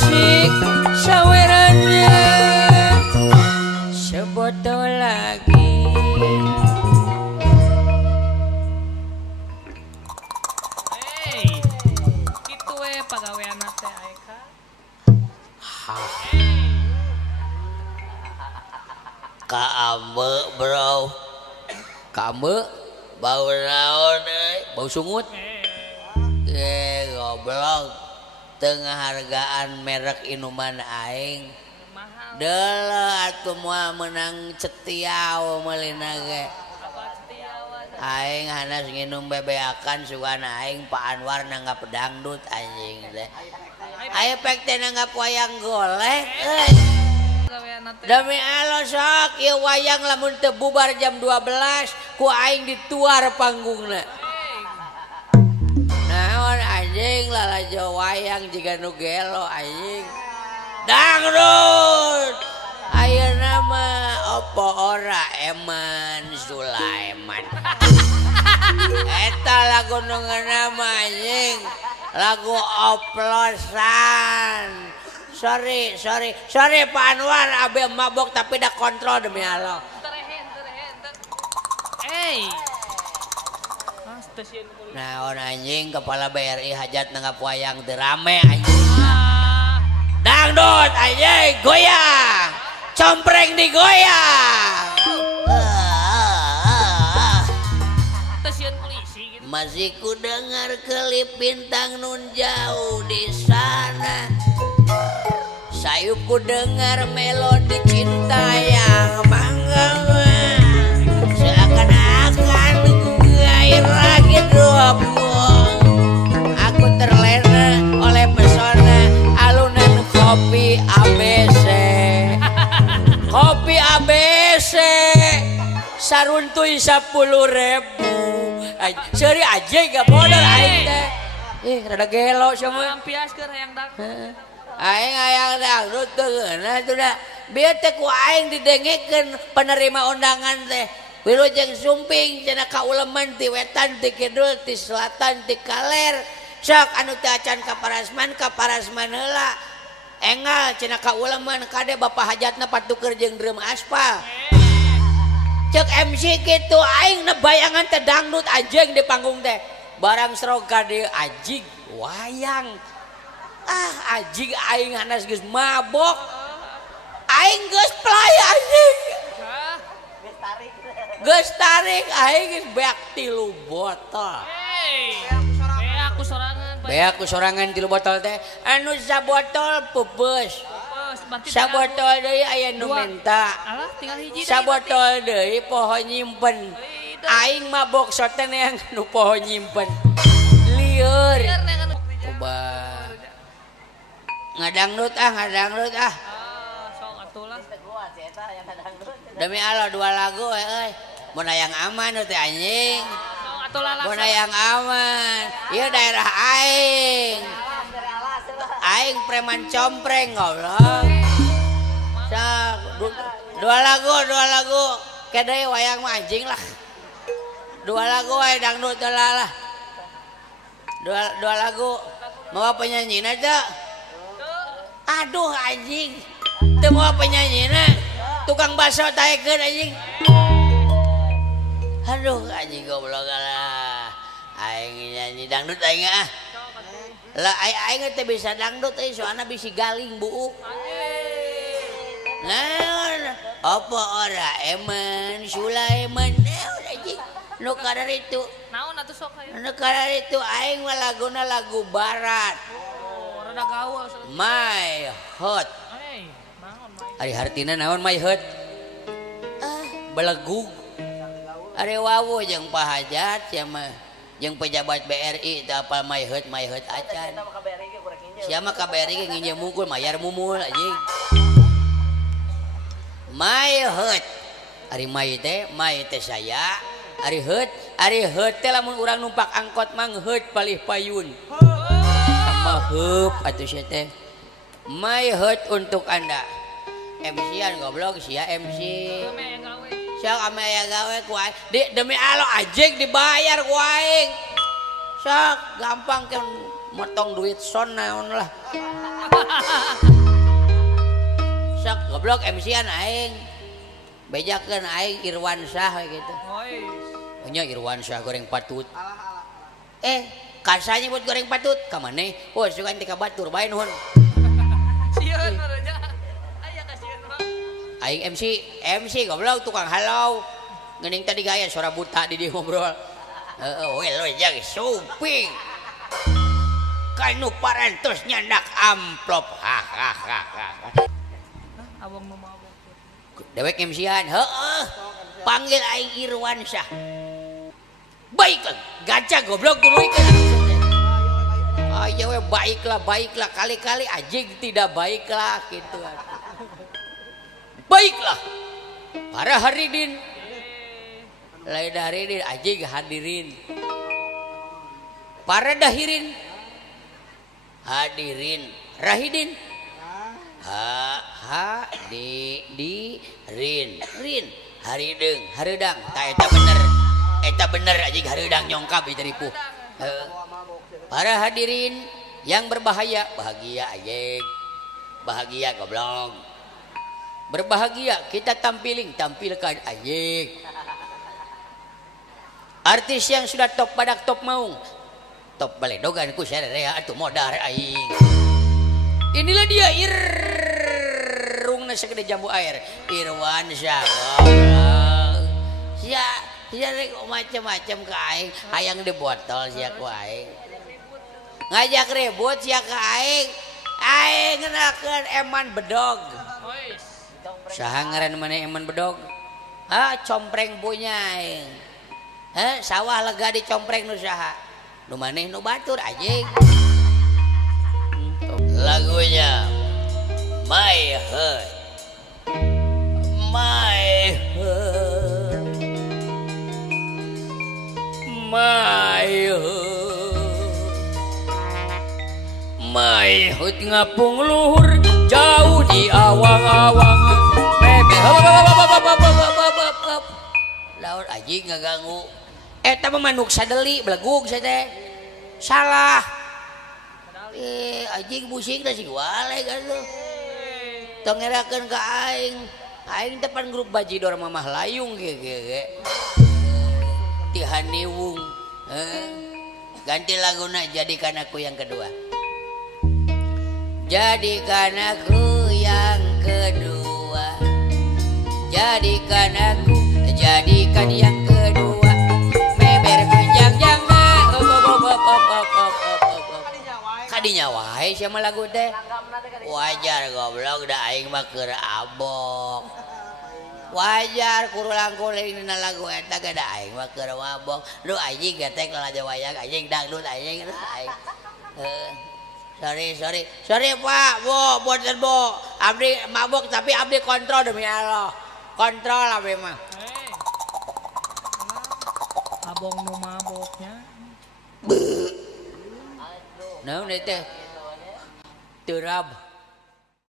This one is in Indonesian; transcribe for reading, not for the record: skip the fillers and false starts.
kasih sawerannya sebotol lagi. Hey, gitu pagawean teh Aika. Kaambe bro, kaambe bau naon bau sungut. Goblok, tengah hargaan merek inuman aing. Dela atuh moal menang cetiau meulina ge. Aing hanas nginum bebeakan sugan aing Pak Anwar nanggap dangdut anjing teh. Aya pek teh nanggap wayang golek. Demi Allah sok ieu wayang lamun teu bubar jam 12 ku aing dituar panggungna. Naon anjing lalajo wayang jiga nu gelo anjing. Dangdut. Ayeuna mah opo ora Eman Sulaiman. Eta lagu nu nama anjing. Lagu oplosan. Sorry Pak Anwar abe mabok tapi dah kontrol demi Allah. Hey. Nah orang anjing kepala BRI hajat nanggap wayang derame anjing. Dangdut anjing goyang. Compreng digoyang. Stasiun polisi gitu. Masih ku dengar kelip bintang nun jauh di sana. Sayupku dengar melodi cinta yang menganga. Seakan-akan gairah hidup. Aku terlena oleh pesona alunan kopi ABC. Kopi ABC saruntuy 10.000. Seri aja gak modal aing teh. Rada gelo sama. Lampiaskeun hayang dak. Aing hayang dangdut teu geunah tuh da. Bieu teh ku aing didengekeun penerima undangan teh. Wilujeng sumping cenah kauleman ti wetan ti kidul ti selatan ti kaler. Sok anu teu acan ka parasman heula. Engal cenah kauleman kade bapak hajatna patuker jeung drum aspal. Cek MC gitu aing nebayangan teh dangdut anjing di panggung teh. Barang serog kade anjing wayang. Anjing aing hanas geus mabok. Aing geus play anjing. Geus tarik aing geus beak 3 botol. Beak ku sorangan 3 botol teh. Anu sabotol pupeus. Sabotol deui aya nu menta. Alah tinggal hiji. Sabotol deui poho nyimpen. Aing mabok soten yang nu poho nyimpen. Lieur. Coba ngadangdut ah. Sok atuh lah. Demi Allah 2 lagu euy. Mun yang aman teh anjing. Sok atuh lah. Mun yang aman. Ieu daerah aing. Aing preman compreng goblok. Sok 2 lagu. Kedai wayang mah anjing lah. 2 lagu wae dangdut lah. 2 lagu. Mau penyanyina teh? Aduh anjing. Teu mau penyanyina. Tukang baso taekeun anjing. Aduh anjing goblok lah. Aing nyanyi dangdut aing ah. Lah aing teh bisa dangdut euy soalna bisi galing buuk. Naon? Apa ora Eman Sulaiman? Naon anjing? Nu kadar itu. Naon atuh sok aya? Nu kadar itu aing mah laguna lagu barat. Rada gaul. My Heart. Naon Ari hartina naon My Heart? Belegug. Ari wawu jeung Pak Hajat sia mah jeung pejabat BRI teu apal My Heart acan. Sia mah KBRI ge nginjem mungkul mayar mumul anjing. My Heart. Ari my teh saya. Ari heut teh lamun urang numpak angkot mah heut palih payun. Tambah heup atuh sia teh. My Heart untuk Anda. MC-an goblok sia MC. Sok ame aya gawe ku aing. Demi Allah anjing dibayar ku aing. Sok gampang kan motong duit son naon lah. Sok goblok MC-an aing. Bejakeun aing Irwansyah we gitu. Ois. Nya Irwansyah goreng patut. Kasanya buat goreng patut ka maneh? Oh, sugan ti ka batur bae nuhun. Sieun urangnya. Aya kasieun mah. Aing MC goblok tukang halau. Geuning tadi gaya suara buta di dia ngobrol. Heeh, we jeung suping. Kanu parantos nyandak amplop. Hahaha. Abang nu mabok. Dewek MC-an. Heeh. Panggil aing Irwansyah. Baik, gaca goblok tuluikeun. Ayo we baiklah kali-kali anjing tidak baiklah gitu. Baiklah. Para haridin. Lain haridin anjing hadirin. Para dahirin. Hadirin. Rahidin. Rin. Harideung, hareudang. Tah eta bener anjing hareudang nyongkap ditiripu. Para hadirin yang berbahagia, bahagia anjing. Bahagia goblok. Berbahagia kita tampilkan anjing. Artis yang sudah top badak top maung. Top baledogan ku sadarea atuh modar aing. Inilah dia irungna segede jambu air. Irwansyah goblok. Sia rek macam-macam ka aing, hayang di botol sia ku aing. Ngajak ribut sia ka aing. Aing ngenakeun Eman Bedog. Ois. Saha ngaran maneh Eman Bedog? Compreng punya aing. Sawah lega di compreng nu saha? Nu maneh nu batur anjing. Lagunya My Heart. My Heart. My Heart ngapung luhur jauh di awang-awang. Bebe laut anjing ngaganggu. Eta mah manuk sadeli belegug saya teh. Salah. Anjing musik da si wale kan tuh. Tong ngerakeun ka aing. Aing depan grup bajidor mamah layung ge. Ti Haniwung. Ganti laguna Jadikan Aku yang kedua. Jadikan aku yang kedua. Jadikan yang kedua. Meber kunjang-jang kadinya wae sia mah lagu teh. Wajar goblok da aing mah keur abok. Wajar kurulang-kuling dina lagu eta ge da aing mah keur mabok. Lu anjing getek lalajo wayang anjing dangdut anjing aing. Sorry Pak, boten Bu. Abdi mabok tapi abdi kontrol demi Allah. Kontrol abdi mah. Abang nu maboknya. Naon teh? Terab.